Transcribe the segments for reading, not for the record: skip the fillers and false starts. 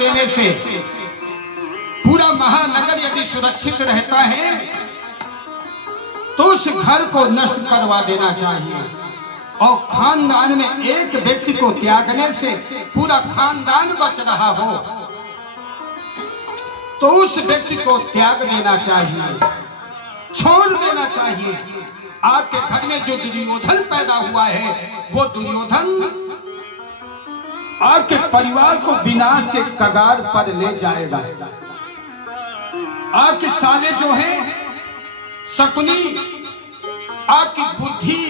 देने से पूरा महानगर यदि सुरक्षित रहता है तो उस घर को नष्ट करवा देना चाहिए। और खानदान में एक व्यक्ति को त्यागने से पूरा खानदान बच रहा हो तो उस व्यक्ति को त्याग देना चाहिए, छोड़ देना चाहिए। आपके घर में जो दुर्योधन पैदा हुआ है वो दुर्योधन आपके परिवार को विनाश के कगार पर ले जाएगा। आपके साले जो हैं शकुनी आपकी बुद्धि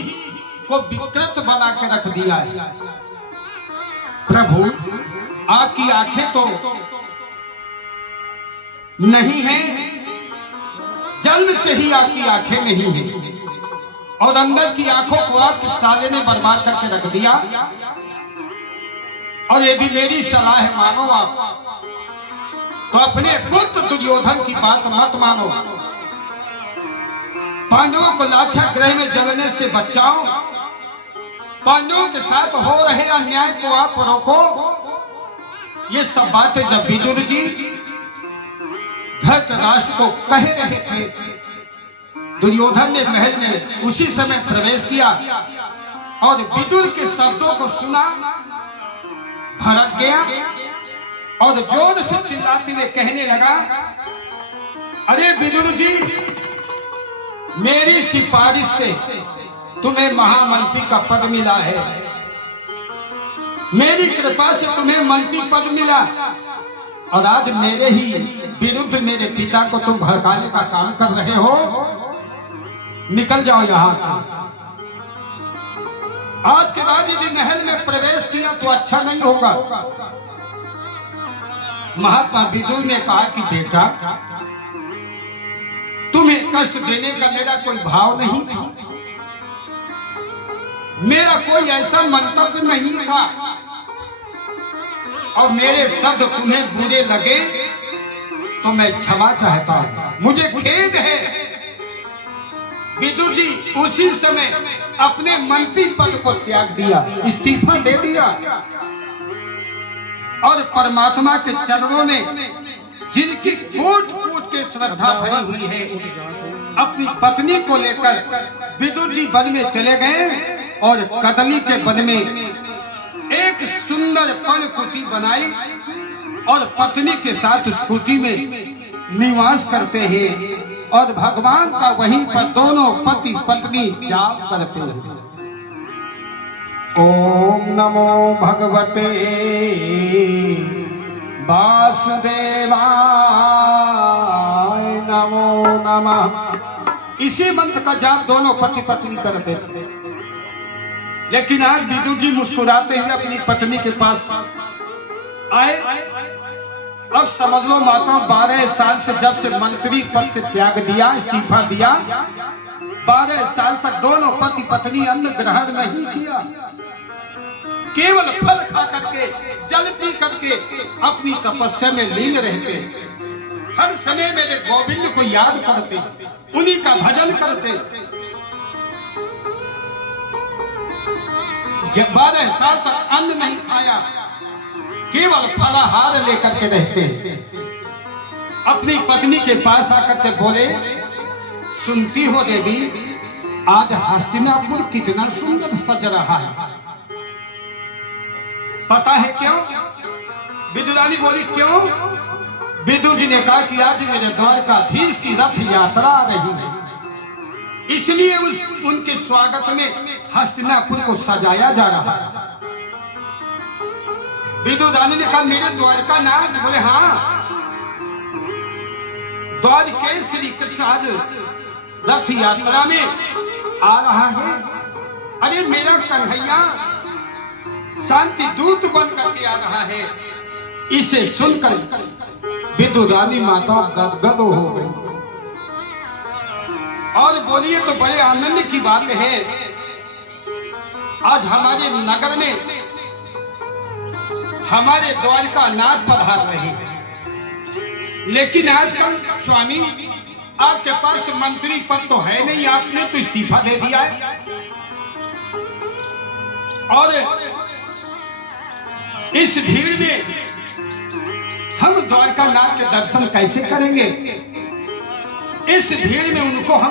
को विकृत बना के रख दिया है। प्रभु आपकी आंखें तो नहीं है, जन्म से ही आपकी आंखें नहीं है और अंदर की आंखों को आपके साले ने बर्बाद करके रख दिया। और यदि मेरी सलाह मानो आप तो अपने पुत्र दुर्योधन की बात मत मानो, पांडवों को लाक्षा गृह में जलने से बचाओ, पांडवों के साथ हो रहे अन्याय को आप रोको। ये सब बातें जब विदुर जी धृतराष्ट्र को कह रहे थे, दुर्योधन ने महल में उसी समय प्रवेश किया और विदुर के शब्दों को सुना, भड़क गया और जोर से चिल्लाते हुए कहने लगा, अरे विदुर जी, मेरी सिफारिश से तुम्हें महामंत्री का पद मिला है, मेरी कृपा से तुम्हें मंत्री पद मिला और आज मेरे ही विरुद्ध मेरे पिता को तुम भड़काने का काम कर रहे हो, निकल जाओ यहां से। आज के बाद यदि महल में प्रवेश किया तो अच्छा नहीं होगा। महात्मा विदुर ने कहा कि बेटा, तुम्हें कष्ट देने का मेरा कोई भाव नहीं था, मेरा कोई ऐसा मंतव्य नहीं था और मेरे शब्द तुम्हें बुरे लगे तो मैं क्षमा चाहता हूं, मुझे खेद है। विदुर जी उसी समय अपने मंत्री पद को त्याग दिया, इस्तीफा दे दिया और परमात्मा के चरणों में जिनकी कोट कोट के श्रद्धा भरी हुई है, अपनी पत्नी को लेकर विदुर जी वन में चले गए और कदली के वन में एक सुंदर पर्णकुटी बनाई और पत्नी के साथ उस कुटी में निवास करते हैं और भगवान का वहीं पर दोनों पति पत्नी जाप करते हैं। ओम नमो भगवते वासुदेवाय नमो नमः। इसी मंत्र का जाप दोनों पति पत्नी करते थे। लेकिन आज विदुर जी मुस्कुराते हुए अपनी पत्नी के पास आए। अब समझ लो माता, 12 साल से जब से मंत्री पद से त्याग दिया, इस्तीफा दिया, 12 साल तक दोनों पति पत्नी अन्न ग्रहण नहीं किया, केवल फल खा करके जल पी करके अपनी तपस्या में लीन रहते, हर समय मेरे गोविंद को याद करते, उन्हीं का भजन करते। 12 साल तक अन्न नहीं खाया, केवल फलाहार लेकर के रहते। अपनी पत्नी के पास आकर के बोले, सुनती हो देवी, आज हस्तिनापुर कितना सुंदर सज रहा है, पता है क्यों? विदुरानी बोली क्यों? विदुर जी ने कहा कि आज मेरे द्वारकाधीश की रथ यात्रा आ रही है, इसलिए उनके स्वागत में हस्तिनापुर को सजाया जा रहा है। विदुरानी ने कहा, मेरे द्वारका नाथ? बोले हाँ, द्वारके श्री कृष्ण आज रथ यात्रा में आ रहा है। अरे मेरा कन्हैया शांति दूत बन करके आ रहा है। इसे सुनकर विदुरानी माता गदगद हो गई और बोलिए तो बड़े आनंद की बात है, आज हमारे नगर में हमारे द्वारका नाथ पधार रहे हैं। लेकिन आजकल स्वामी आपके पास मंत्री पद तो है नहीं, आपने तो इस्तीफा दे दिया है और इस भीड़ में हम द्वारका नाथ के दर्शन कैसे करेंगे? इस भीड़ में उनको हम